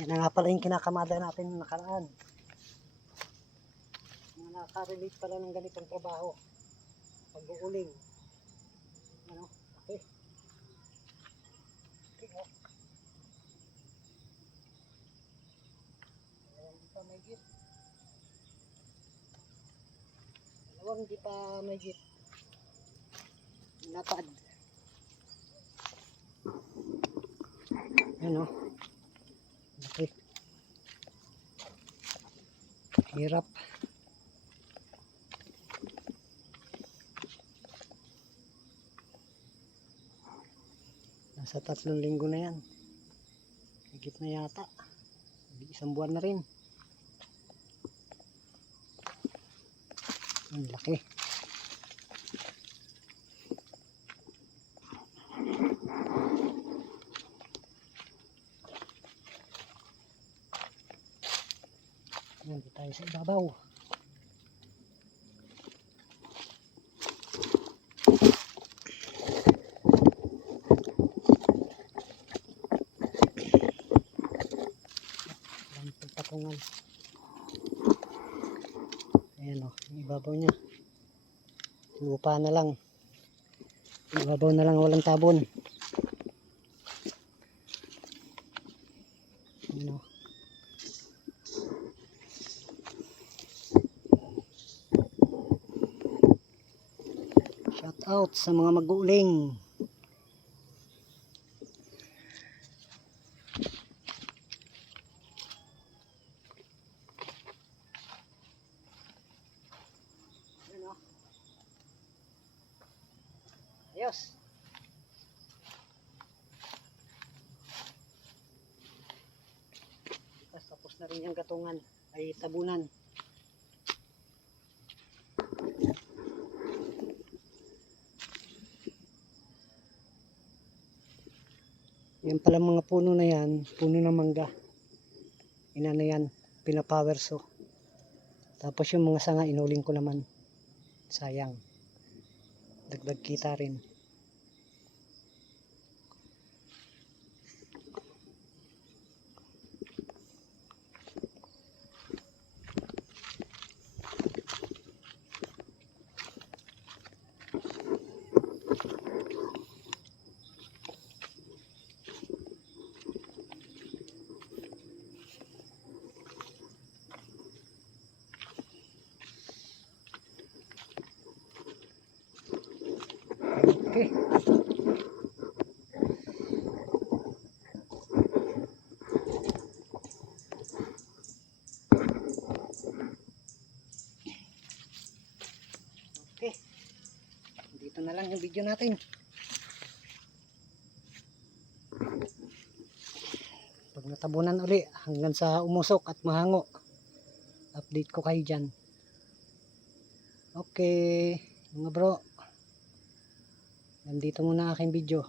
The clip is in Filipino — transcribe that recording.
Yan na nga pala yung kinakamada natin nung nakaraan. Mga nakarelate pala ng ganitong trabaho. Pag-uuling. Ano? Okay. Okay, oh. Dalawang di pa may git. Dalawang di pa may git. Napad. Ano? Okay. Hirap. Nasa 3 linggo na yan. Higit na yata. Isang buwan na rin. Ang laki. Nandito tayo sa ibabaw. Ang pagtakungan. Ayan o, yung ibabaw niya. Lupa na lang. Ibabaw na lang, walang tabon. Ayan o. Shout out sa mga mag-uuling. Ayan o. Ayos. Tapos na rin yung gatungan ay tabunan. Yan pala mga puno na yan, puno ng mangga. Inano yan, pinapower saw. Tapos yung mga sanga inuling ko naman. Sayang. Dagdag kita rin. Okay. Okay. Dito na lang yung video natin. Pag natabunan uli hanggang sa umusok at mahango, update ko kayo dyan. Okay, mga bro. Nandito muna aking video.